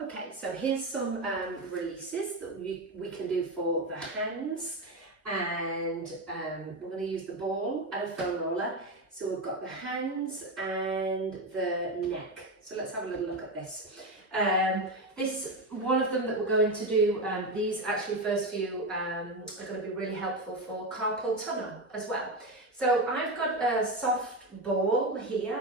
Okay, so here's some releases that we can do for the hands, and we're going to use the ball and a foam roller. So we've got the hands and the neck. So let's have a little look at this. This one of them that we're going to do, these actually first few are going to be really helpful for carpal tunnel as well. So I've got a soft ball here.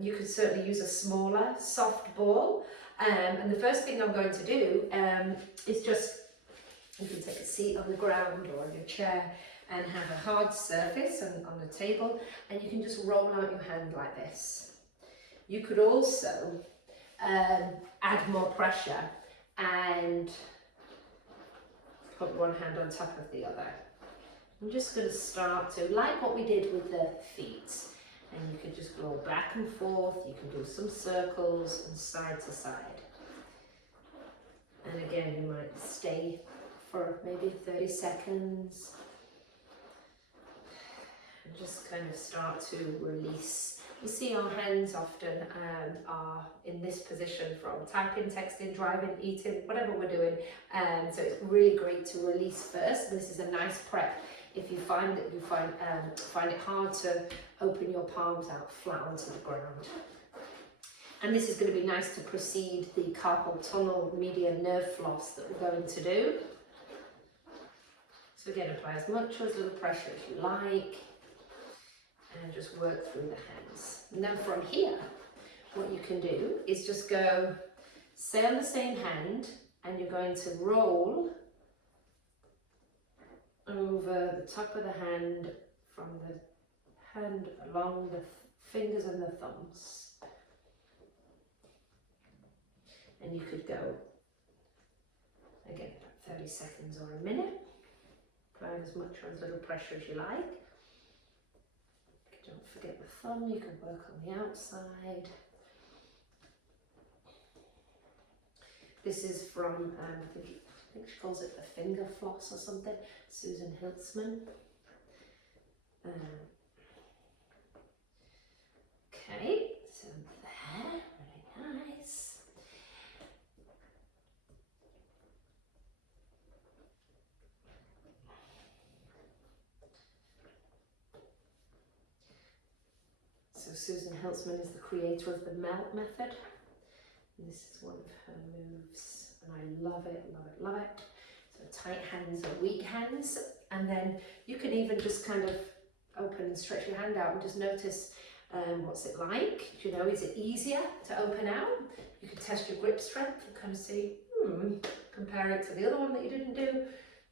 You could certainly use a smaller soft ball. And the first thing I'm going to do is just, you can take a seat on the ground or on your chair and have a hard surface on the table, and you can just roll out your hand like this. You could also add more pressure and put one hand on top of the other. I'm just going to start to, like what we did with the feet, and you can just go back and forth, you can do some circles and side to side. And again, you might stay for maybe 30 seconds and just kind of start to release. You see our hands often are in this position from typing, texting, driving, eating, whatever we're doing. So it's really great to release first. This is a nice prep. If you find that you find it hard to open your palms out flat onto the ground. And this is going to be nice to precede the carpal tunnel median nerve floss that we're going to do. So again, apply as much or as little pressure as you like, and just work through the hands. And then from here, what you can do is just go, stay on the same hand, and you're going to roll over the top of the hand, from the hand along the fingers and the thumbs. And you could go, again, about 30 seconds or a minute. Apply as much or as little pressure as you like. Don't forget the thumb, you can work on the outside. This is from, I think she calls it the finger floss or something, Susan Hiltzman. Okay, so there, really nice. So Susan Hiltzman is the creator of the melt method. And this is one of her moves, and I love it, love it, love it. So tight hands or weak hands, and then you can even just kind of open and stretch your hand out and just notice what's it like. You know, is it easier to open out? You can test your grip strength and kind of see, compare it to the other one that you didn't do.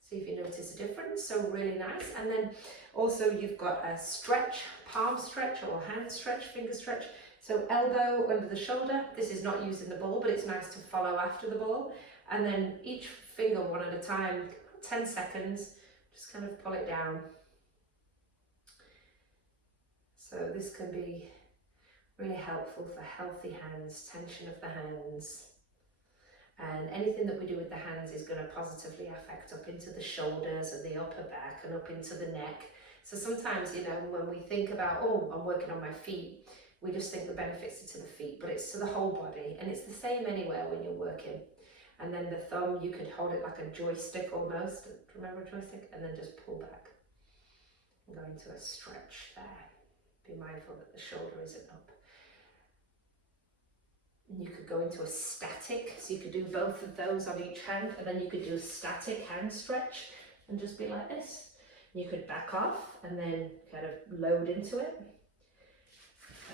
See if you notice a difference. So really nice. And then also you've got a stretch, palm stretch or hand stretch, finger stretch. So elbow under the shoulder. This is not using the ball, but it's nice to follow after the ball. And then each finger one at a time, 10 seconds, just kind of pull it down. So this can be really helpful for healthy hands, tension of the hands. And anything that we do with the hands is going to positively affect up into the shoulders and the upper back and up into the neck. So sometimes, you know, when we think about, oh, I'm working on my feet, we just think the benefits are to the feet, but it's to the whole body. And it's the same anywhere when you're working. And then the thumb, you could hold it like a joystick almost. Remember a joystick? And then just pull back and go into a stretch there. Be mindful that the shoulder isn't up. And you could go into a static, so you could do both of those on each hand, and then you could do a static hand stretch and just be like this. You could back off and then kind of load into it.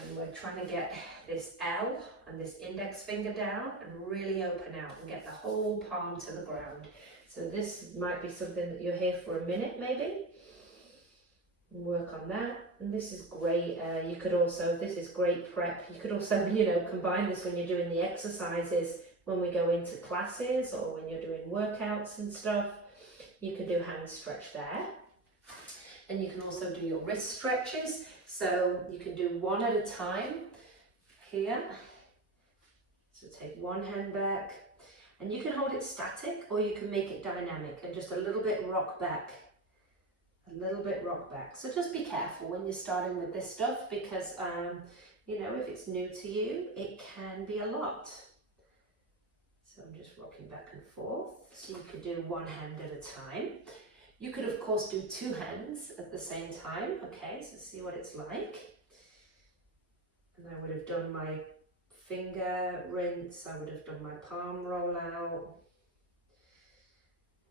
And we're trying to get this L and this index finger down and really open out and get the whole palm to the ground. So this might be something that you're here for a minute maybe. Work on that, and this is great. You could also, this is great prep. You could also, you know, combine this when you're doing the exercises, when we go into classes or when you're doing workouts and stuff. You can do hand stretch there, and you can also do your wrist stretches. So you can do one at a time here. So take one hand back, and you can hold it static or you can make it dynamic and just a little bit rock back. A little bit rock back. So just be careful when you're starting with this stuff, because you know, if it's new to you, it can be a lot. So I'm just rocking back and forth. So you could do one hand at a time. You could of course do two hands at the same time. Okay, so see what it's like. And I would have done my finger rinse, I would have done my palm roll out.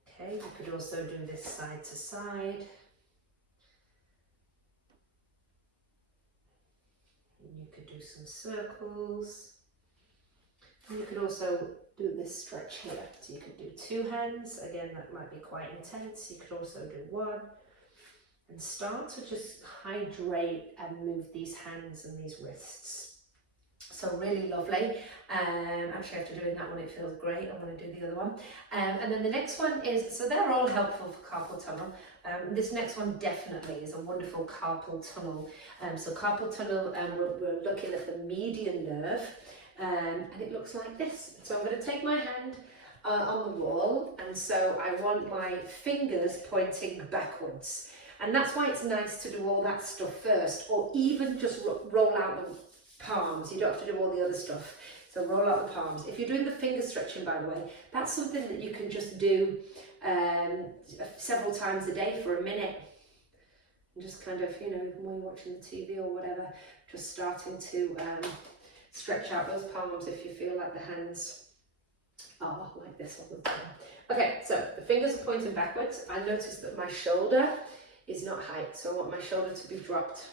Okay, you could also do this side to side. And you could do some circles. And you could also do this stretch here. So you could do two hands. Again, that might be quite intense. You could also do one. And start to just hydrate and move these hands and these wrists. So really lovely. Actually, after doing that one, it feels great. I want to do the other one. And then the next one is, so they're all helpful for carpal tunnel. This next one definitely is a wonderful carpal tunnel. So carpal tunnel, we're looking at the median nerve, and it looks like this. So I'm going to take my hand on the wall, and so I want my fingers pointing backwards. And that's why it's nice to do all that stuff first, or even just roll out the palms. You don't have to do all the other stuff. So roll out the palms. If you're doing the finger stretching, by the way, that's something that you can just do several times a day for a minute. And just kind of, you know, when you're watching the TV or whatever, just starting to stretch out those palms if you feel like the hands are like this all the time. Okay, so the fingers are pointing backwards. I notice that my shoulder is not height, so I want my shoulder to be dropped.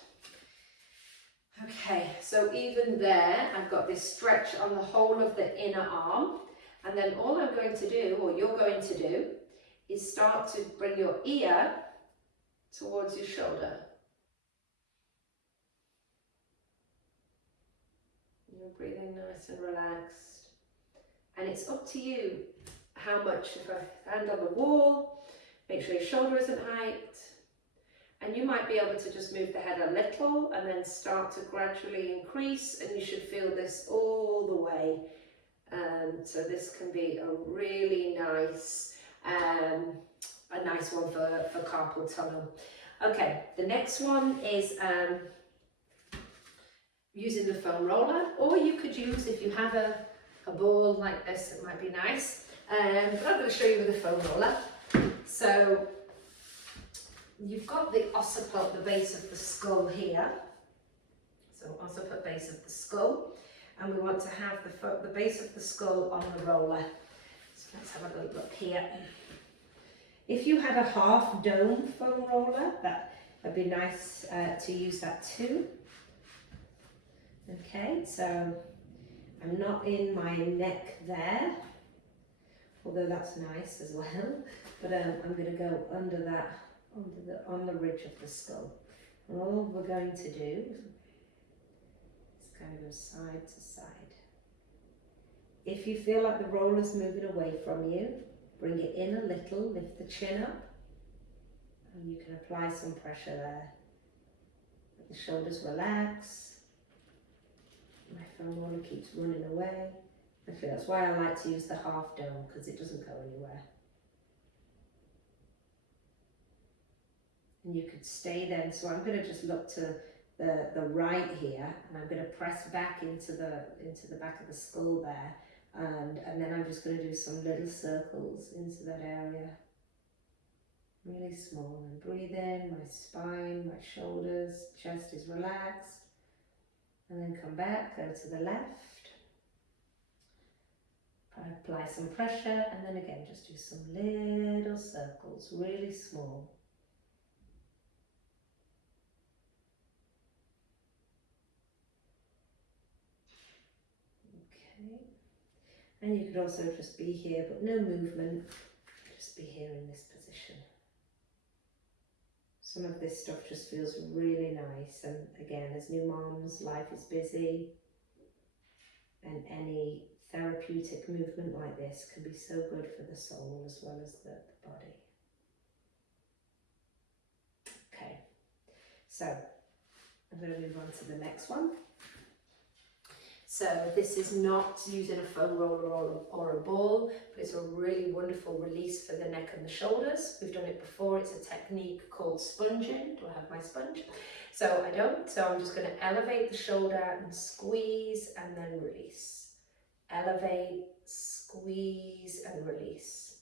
Okay, so even there, I've got this stretch on the whole of the inner arm, and then all I'm going to do, or you're going to do, is start to bring your ear towards your shoulder. You're breathing nice and relaxed, and it's up to you how much. If I hand on the wall, make sure your shoulder isn't height. And you might be able to just move the head a little and then start to gradually increase, and you should feel this all the way. So this can be a really nice, one for carpal tunnel. Okay, the next one is using the foam roller, or you could use, if you have a ball like this, it might be nice. But I'm going to show you with a foam roller. So you've got the occiput, the base of the skull here. So occiput, base of the skull. And we want to have the base of the skull on the roller. So let's have a little look here. If you had a half dome foam roller, that would be nice to use that too. Okay, so I'm not in my neck there, although that's nice as well. But I'm going to go under that, on the ridge of the skull. And all we're going to do is kind of go side to side. If you feel like the roller's moving away from you, bring it in a little, lift the chin up, and you can apply some pressure there. Let the shoulders relax. My foam roller keeps running away. Actually, that's why I like to use the half dome, because it doesn't go anywhere. And you could stay then, so I'm going to just look to the right here, and I'm going to press back into the back of the skull there, and then I'm just going to do some little circles into that area, really small, and breathe in, my spine, my shoulders, chest is relaxed, and then come back, go to the left, apply some pressure, and then again just do some little circles, really small. And you could also just be here, but no movement, just be here in this position. Some of this stuff just feels really nice, and again, as new moms, life is busy, and any therapeutic movement like this can be so good for the soul as well as the body. Okay, so I'm going to move on to the next one. So this is not using a foam roller or a ball, but it's a really wonderful release for the neck and the shoulders. We've done it before. It's a technique called sponging. Do I have my sponge? So I don't. So I'm just going to elevate the shoulder and squeeze and then release. Elevate, squeeze. squeeze and release.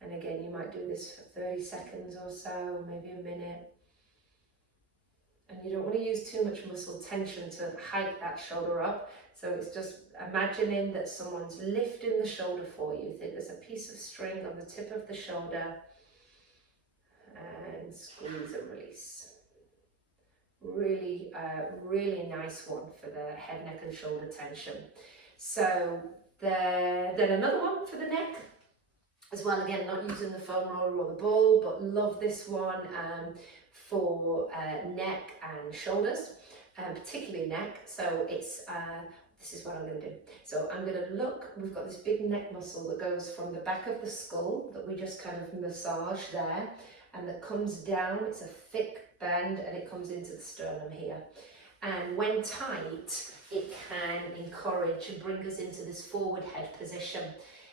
And again, you might do this for 30 seconds or so, maybe a minute. And you don't want to use too much muscle tension to hike that shoulder up. So it's just imagining that someone's lifting the shoulder for you. Think there's a piece of string on the tip of the shoulder, and squeeze and release. Really, really nice one for the head, neck and shoulder tension. So then another one for the neck as well. Again, not using the foam roller or the ball, but love this one for neck and shoulders, particularly neck. So it's this is what I'm going to do. So I'm going to look, we've got this big neck muscle that goes from the back of the skull that we just kind of massage there, and that comes down. It's a thick bend and it comes into the sternum here. And when tight, it can encourage and bring us into this forward head position.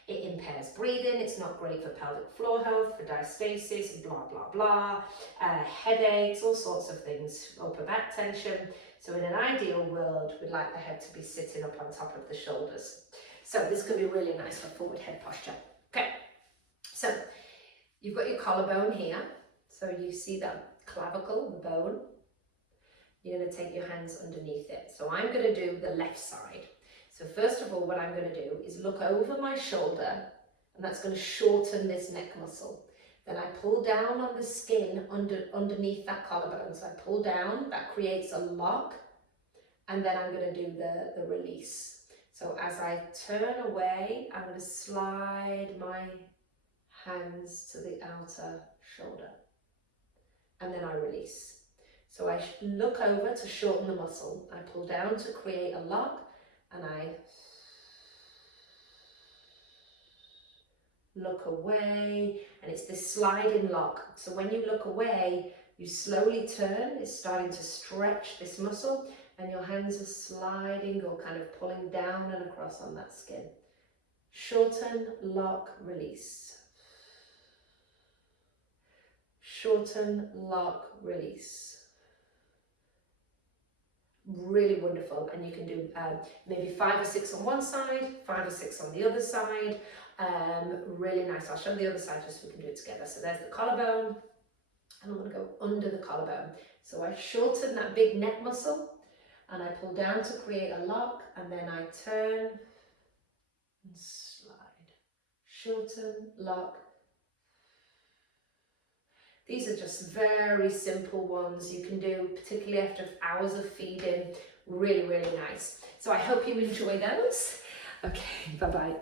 It impairs breathing, it's not great for pelvic floor health, for diastasis, blah, blah, blah, headaches, all sorts of things, upper back tension. So in an ideal world, we'd like the head to be sitting up on top of the shoulders. So this could be really nice for forward head posture. Okay, so you've got your collarbone here. So you see that clavicle, the bone. You're going to take your hands underneath it. So I'm going to do the left side. So first of all, what I'm going to do is look over my shoulder, and that's going to shorten this neck muscle. Then I pull down on the skin underneath that collarbone. So I pull down, that creates a lock, and then I'm going to do the release. So as I turn away, I'm going to slide my hands to the outer shoulder, and then I release. So I look over to shorten the muscle. I pull down to create a lock, and I look away, and it's this sliding lock. So when you look away, you slowly turn. It's starting to stretch this muscle, and your hands are sliding or kind of pulling down and across on that skin. Shorten, lock, release. Shorten, lock, release. Really wonderful, and you can do maybe 5 or 6 on one side, 5 or 6 on the other side. Really nice. I'll show the other side just so we can do it together. So there's the collarbone, and I'm going to go under the collarbone. So I shorten that big neck muscle, and I pull down to create a lock, and then I turn and slide. Shorten, lock. These are just very simple ones you can do, particularly after hours of feeding. Really, really nice. So I hope you enjoy those. Okay, bye-bye.